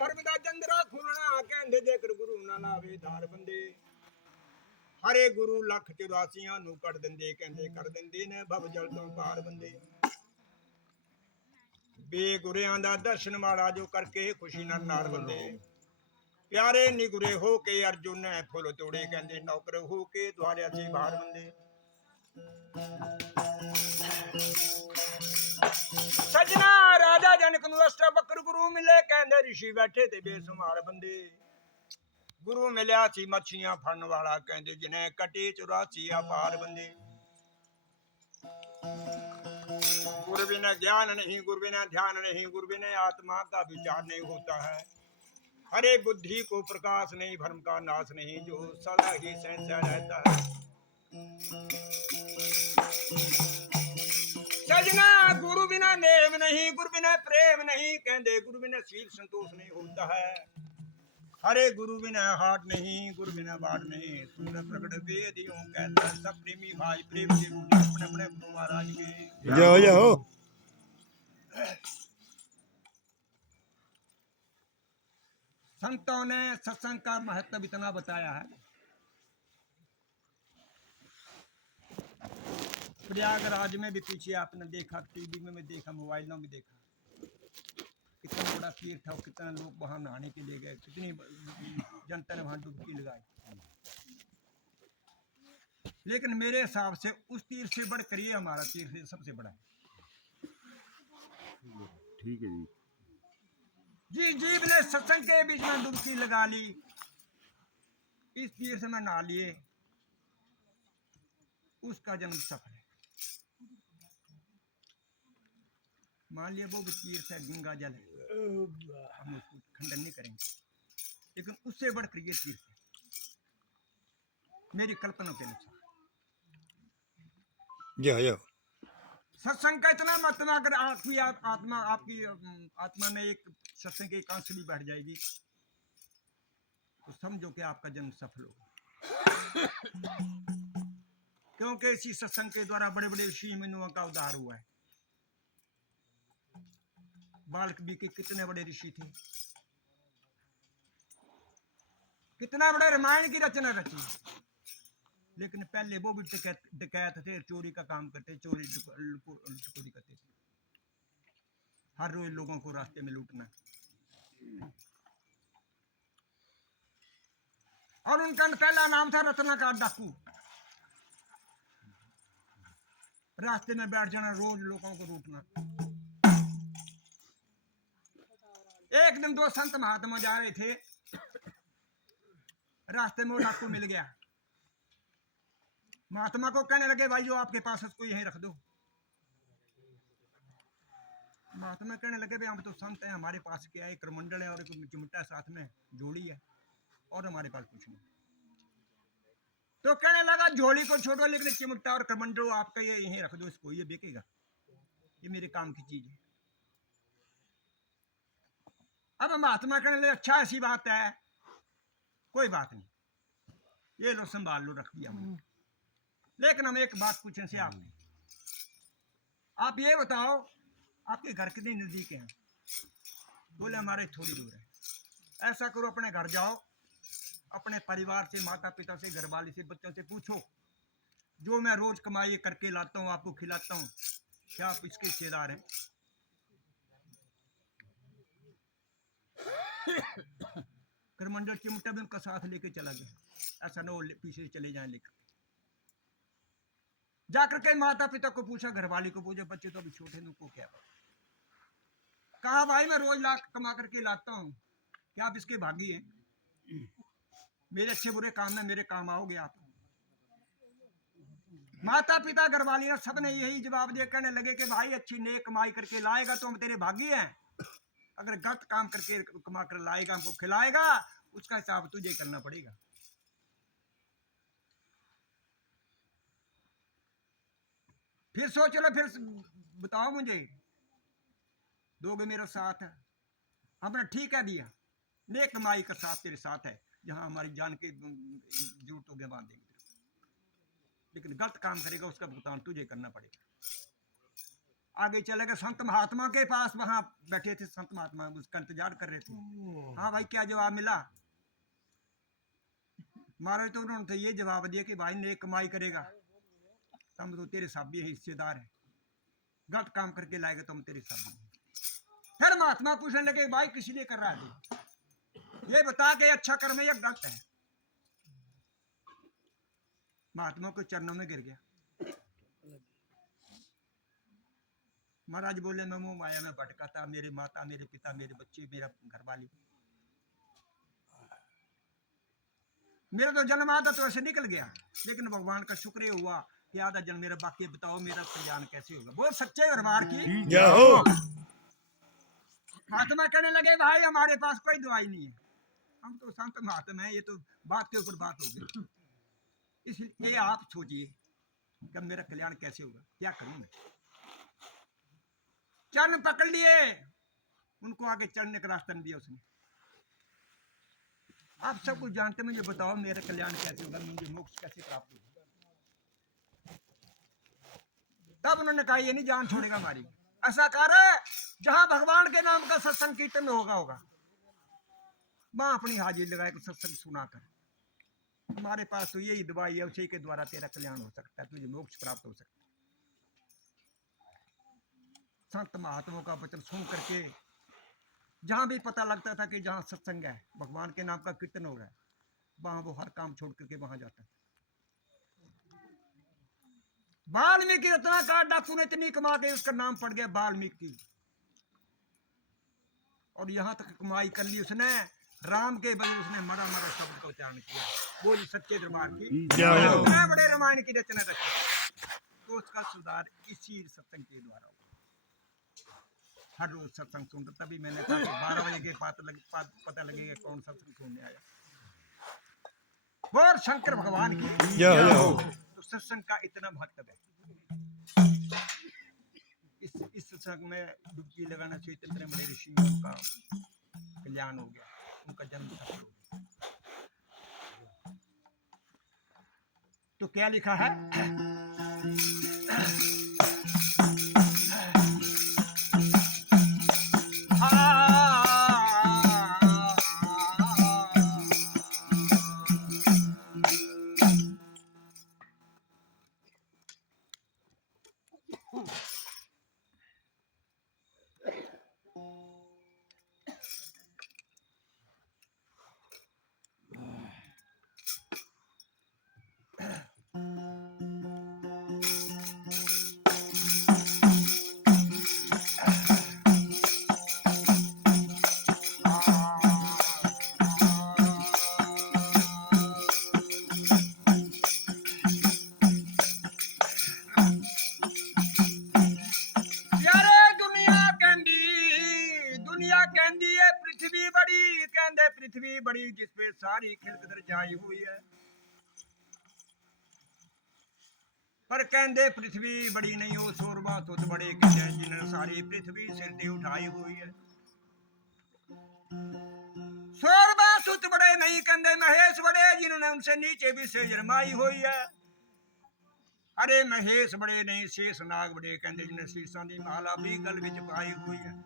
धर्म दा जंदरा खुलना कहंदे जेकर गुरु ना लावे धार बंदे हरे गुरु लख 84 ਨੂੰ ਕੱਢ ਦਿੰਦੇ ਕਹਿੰਦੇ ਕਰ ਦਿੰਦੇ ਨੇ ਭਵ ਜਲ ਤੋਂ ਪਾਰ ਬੰਦੇ ਬੇਗੁਰਿਆਂ ਦਾ ਦਰਸ਼ਨ ਮਾੜਾ ਜੋ ਕਰਕੇ ਖੁਸ਼ੀ ਨਾਲ ਨਾਰ ਬੰਦੇ प्यारे निगुरे हो के अर्जुन ने फुल तोड़े कहते नौकर हो के द्वारे से बाहर बंदे सजना राजा जनक नु अस्त्र बकर गुरु मिले कहते ऋषि बैठे ते बेसुमार बंदे गुरु मिलिया सी मच्छियां फड़न वाला कहते जिन्हें कटे 84 अपार बंदे गुरु बिना ज्ञान नहीं गुरु बिना ध्यान नहीं गुरु बिना आत्मा का विचार नहीं होता है हरे बुद्धि को प्रकाश नहीं भ्रम का नाश नहीं जो सदा ही संशय रहता है सजना गुरु बिना नेम नहीं गुरु बिना प्रेम नहीं कहते गुरु बिना शील संतोष नहीं होता है हरे गुरु बिना हाट नहीं गुरु बिना बाट नहीं सुंदर प्रकट वेदियों कहता है सब प्रेमी भाई प्रेम के रूप अपने अपने गुरु महाराज के जाओ जाओ संतों ने सत्संग का महत्व इतना बताया है प्रयागराज में भी पीछे आपने देखा टीवी में भी देखा मोबाइलों में देखा कितना बड़ा तीर्थ है कितना लोग वहां नहाने के लिए गए कितनी जनता ने वहां डुबकी लगाई लेकिन मेरे हिसाब से उस तीर्थ से बढ़कर ये हमारा तीर्थ सबसे बड़ा है ठीक है जी जीव ने सत्संग के बीच में डुबकी लगा ली इस तीर्थ में नहा लिए उसका जन्म सफल है मान लिया वो तीर्थ है गंगा जल है हम उसको खंडन नहीं करेंगे लेकिन उससे बढ़कर ये तीर्थ है मेरी कल्पना के अनुसार जाओ जाओ सत्संग का इतना महत्व अगर आपकी आत्मा में एक सत्संग की कांसली बैठ जाएगी तो समझो कि आपका जन्म सफल होगा क्योंकि इसी सत्संग के द्वारा बड़े बड़े ऋषि मुनियों का उद्धार हुआ है बाल्मीकि के कितने बड़े ऋषि थे कितना बड़े रामायण की रचना रची लेकिन पहले वो भी डकैत थे चोरी का काम करते चोरी चोरी करते थे हर रोज लोगों को रास्ते में लूटना और उनका पहला नाम था रत्नाकर डाकू रास्ते में बैठ जाना रोज लोगों को लूटना एक दिन दो संत महात्मा जा रहे थे रास्ते में वो डाकू मिल गया महात्मा को कहने लगे भाई जो आपके पास है उसको यहीं रख दो महात्मा कहने लगे भाई हम तो संत हैं हमारे पास क्या है करमंडल है और एक चिमटा साथ में झोली है और हमारे पास कुछ नहीं तो कहने लगा झोली को छोड़ो लेकिन चिमटा और करमंडल आपका ये यहीं रख दो इसको ये बिकेगा ये मेरे काम की चीज है अब महात्मा कहने लगे अच्छा ऐसी बात है कोई बात नहीं ये लो संभाल लो रख दिया मैंने लेकिन हम एक बात पूछें से आपने आप ये बताओ आपके घर कितने नजदीक हैं बोले हमारे थोड़ी दूर है ऐसा करो अपने घर जाओ अपने परिवार से माता पिता से घरवाली से बच्चों से पूछो जो मैं रोज कमाई करके लाता हूँ आपको खिलाता हूँ क्या आप इसके हिस्सेदार हैं करमंडल चिमटा भी उनका साथ लेके चला गया ऐसा ना वो पीछे चले जाए लेकर जाकर के माता पिता को पूछा घरवाली को पूछा बच्चे तो अभी छोटे हैं उनको क्या कहा भाई मैं रोज लाख कमा करके लाता हूँ क्या आप इसके भागी हैं मेरे अच्छे बुरे काम में मेरे काम आओगे आप माता पिता घरवाली ने सबने यही जवाब दे कहने लगे कि भाई अच्छी नेक कमाई करके लाएगा तो हम तेरे भागी हैं अगर गलत काम करके कमा कर लाएगा हमको खिलाएगा उसका हिसाब तुझे करना पड़ेगा फिर सोच लो फिर बताओ मुझे दोगे मेरा साथ है हमने ठीक है दिया नेक कमाई का साथ तेरे साथ है जहां हमारी जान की जरूरत हो गया बांध देंगे लेकिन गलत काम करेगा उसका भुगतान तुझे करना पड़ेगा आगे चले गए संत महात्मा के पास, वहां बैठे थे संत महात्मा, उसका इंतजार कर रहे थे। हाँ भाई क्या जवाब मिला? महाराज तो उन्होंने तो ये जवाब दिया कि भाई नेक कमाई करेगा तुम तो तेरे सब भी हिस्सेदार है, गलत काम करके लाएगा तुम तेरे सब भी। फिर महात्मा पूछने लगे भाई किस लिए कर रहा है तू, ये बता के अच्छा कर्म है या गलत है। महात्मा को चरणों में गिर गया। महाराज बोले मैं मोह माया में भटका था, मेरे माता मेरे पिता मेरे बच्चे मेरा घर वाली, मेरा तो जन्म आधा तो ऐसे निकल गया, लेकिन भगवान का शुक्र हुआ कि आधा जन्म मेरा बाकी, बताओ मेरा कल्याण कैसे होगा। बोल सच्चे दरबार की जय हो। महात्मा कहने लगे भाई हमारे पास कोई दवाई नहीं है, हम तो संत महात्मा है, ये तो बात के ऊपर बात हो गई, इसलिए आप सोचिए कि मेरा कल्याण कैसे होगा, क्या करूं मैं। चरण पकड़ लिए, उनको आगे चढ़ने का रास्ता नहीं दिया उसने। आप सब कुछ जानते, मुझे बताओ मेरा कल्याण कैसे होगा, मुझे मोक्ष कैसे प्राप्त होगा। तब उन्होंने कहा ये नहीं जान छोड़ेगा हमारी, ऐसा कर जहां भगवान के नाम का सत्संग कीर्तन होगा वहां अपनी हाजिरी लगाए सत्संग सुनाकर, हमारे पास तो यही दवाई है, उसी के द्वारा तेरा कल्याण हो सकता है, तुझे मोक्ष प्राप्त हो सकता है। संत महात्माओं का वचन सुन करके जहां भी पता लगता था कि जहां सत्संग है, भगवान के नाम का कीर्तन हो रहा है, वहां वो हर काम छोड़ करके वहां जाता था। वाल्मीकि रत्ना का डाकू ने इतनी कमा के उसका नाम पड़ गया वाल्मीकि, और यहां तक कमाई कर ली उसने, राम के बल उसने मरा मरा शब्द का उच्चारण किया। बोली सच्चे दरबार की जय हो। इतने बड़े रामायण की रचना रखी, तो उसका सुधार इसी सत्संग के द्वारा हुआ। हर रोज सत्संग सुनता, तभी मैंने कहा कि 12 बजे के पता लगेगा कौन सत्संग सुनने आया। बोल शंकर भगवान की जय हो। तो सत्संग का इतना महत्व है। इस सत्संग में डुबकी लगाना से इतने बड़े ऋषियों का कल्याण हो गया, उनका जन्म सफल हो गया। तो क्या लिखा है? पृथ्वी बड़ी जिसपे सारी खिलकदर जाई हुई है, पर कहते पृथ्वी बड़ी नहीं हो शोरबा तुझ बड़े कहते जिन्हें सारी पृथ्वी सिर ते उठाई हुई है। शोरबा तुझ बड़े नहीं कहते महेश बड़े जिन्होंने उनसे नीचे भी से जरमाई हुई है। अरे महेश बड़े नहीं शेष नाग बड़े कहते जिन्हें शीशा की माला भी गल विच पाई हुई है।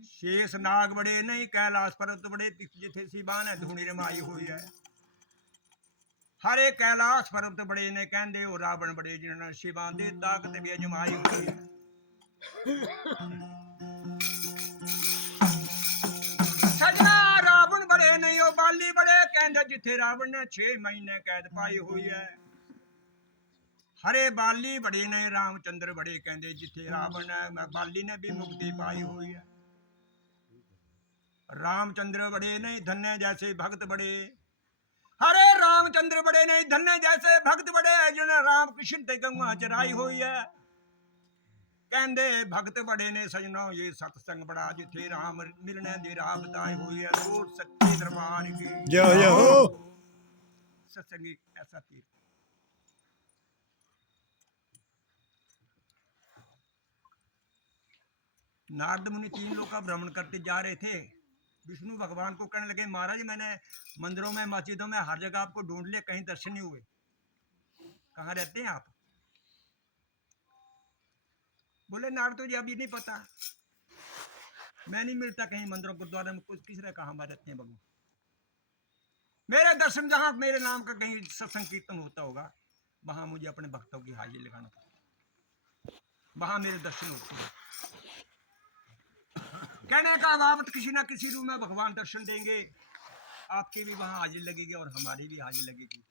शेष नाग बड़े नहीं कैलाश पर्वत बड़े जिथे शिवा ने धूनी रमाई हुई है। हरे कैलाश पर्वत बड़े ने कहते हो रावण बड़े जिन्होंने शिवा दे ताकत भी अजमाई हुई है। सजना रावण बड़े नहीं हो बाली बड़े कहते जिथे रावण ने 6 महीने कैद पाई हुई है। हरे बाली बड़े ने रामचंद्र बड़े कहते जिथे रावण बाली ने भी मुक्ति पाई हुई है। रामचंद्र बड़े नहीं धन्य जैसे भक्त बड़े, हरे रामचंद्र बड़े नहीं धन्य जैसे भक्त बड़े जिन्हें राम कृष्ण ते गंगा चराई हुई है। कहते भक्त बड़े ने सजनो ये सत्संग बड़ा जिथे राम मिलने दी राह बताई हुई है। तो सच्चे दरबार की जय हो। सत्संग ऐसा तीर्थ, नारद मुनि 3 लोग का भ्रमण करते जा रहे थे। विष्णु भगवान को कहने लगे महाराज मैंने मंदिरों में मस्जिदों में हर जगह आपको ढूंढ लिया, कहीं दर्शन नहीं हुए, कहाँ रहते हैं आप? बोले नारद तो जी अभी नहीं पता, मैं नहीं मिलता कहीं मंदिरों गुरुद्वारे में, कुछ किसने कहा हमारे रहते हैं भगवान। मेरे दर्शन जहां मेरे नाम का कहीं सत्संग कीर्तन होता होगा, वहां मुझे अपने भक्तों की हाजिरी लगाना पड़ता, वहां मेरे दर्शन होते हैं। कहने का भाव किसी ना किसी रूप में भगवान दर्शन देंगे, आपकी भी वहां हाजिरी लगेगी और हमारी भी हाजिरी लगेगी।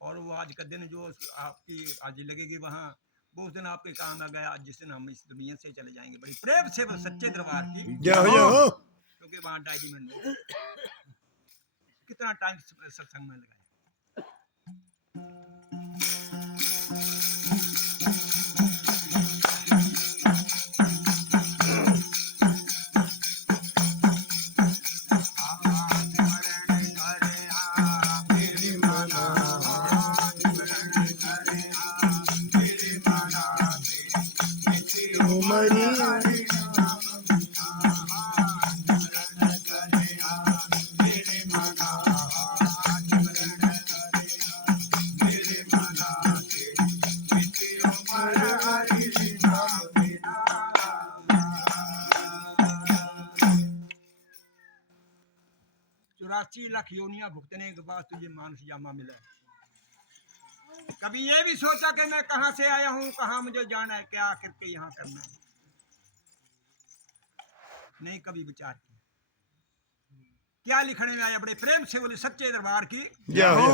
और वो आज का दिन जो आपकी हाजिरी लगेगी वहां, वो उस दिन आपके काम आ गया जिस दिन हम इस दुनिया से चले जाएंगे। बड़ी प्रेम से वो सच्चे दरबार की जय हो। क्योंकि वहां डायरी में कितना टाइम सत्संग में लगाया। चौरासी लाख योनियां भुगतने के बाद तुझे मानस जामा मिला। कभी ये भी सोचा कि मैं कहां से आया हूं, कहां मुझे जाना है, क्या आखिर के यहां करना है? नहीं कभी विचार किया। क्या लिखने में आया? बड़े प्रेम से बोले सच्चे दरबार की जय हो।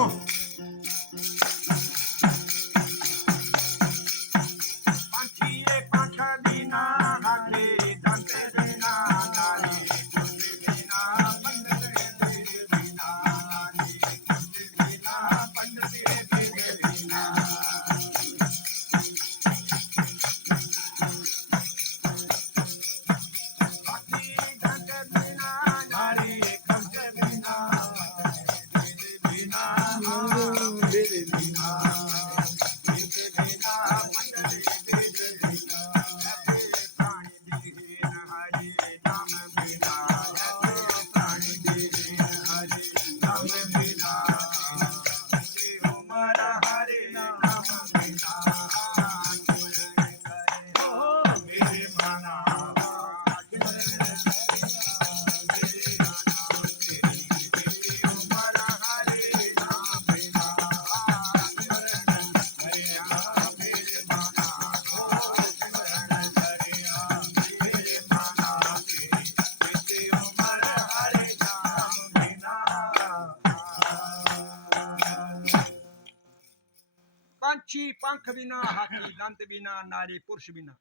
पंछी पंख बिना, हाथी दंत बिना, नारी पुरुष बिना,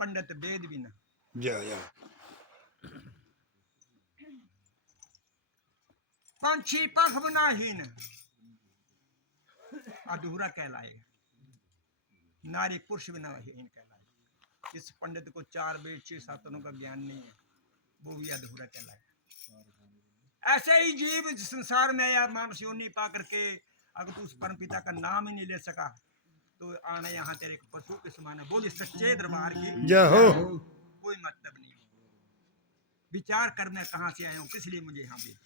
पंडित वेद बिना। जय। पंछी पंख बिना हीन अधूरा कहलाएगा, नारी पुरुष बिना हीन कहलाएगा। इस पंडित को 4 वेद 6 शास्त्रों का ज्ञान नहीं है, वो भी अधूरा कहलाएगा। ऐसे ही जीव संसार में आया मानस योनि पा करके, अगर तू उस परम पिता का नाम ही नहीं ले सका तो आने यहाँ तेरे को पशु के समान है। बोले सच्चे दरबार की जय हो। कोई मतलब नहीं। विचार कर मैं कहां से आया हूं, किस लिए मुझे यहाँ भेजा।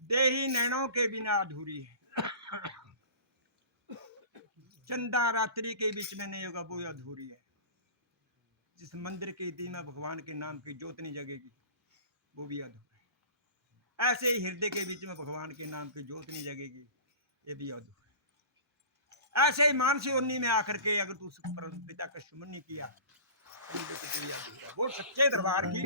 देही नैनों के बिना अधूरी है। चंदा रात्रि के बीच में नहीं होगा वो अधूरी है। जिस मंदिर के दीमा भगवान के नाम की ज्योत नहीं जगेगी वो भी अधूरा है। ऐसे ही हृदय के बीच में भगवान के नाम की ज्योत नहीं जगेगी ये भी अधूरा है। ऐसे ही मानसी उन्नी में आकर के अगर तू पिता का सुमन नहीं किया तो वो सच्चे दरबार की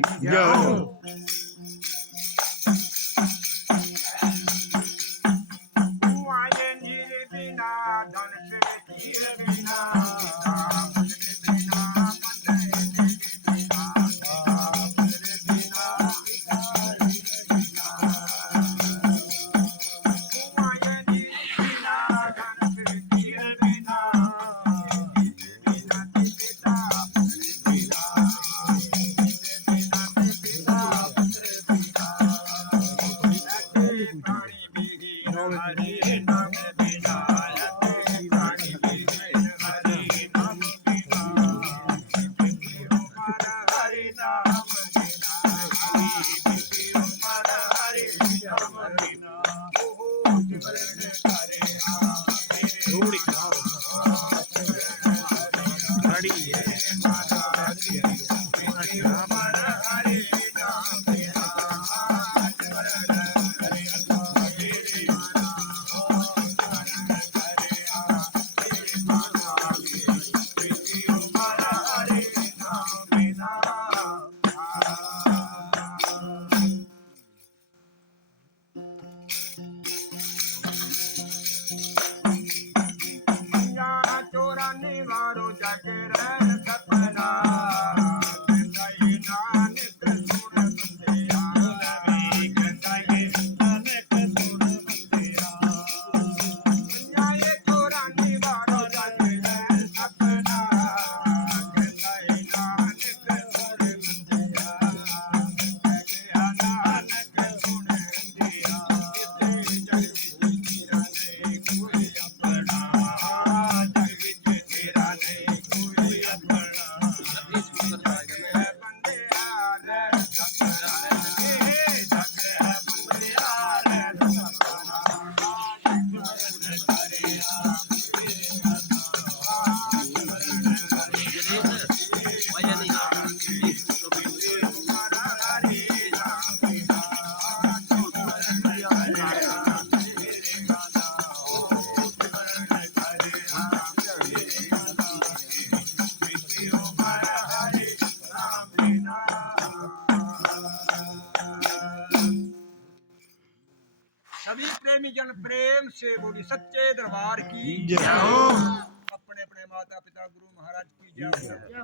सभी प्रेमी जन प्रेम से बोली सच्चे दरबार की अपने अपने माता पिता गुरु महाराज की जय।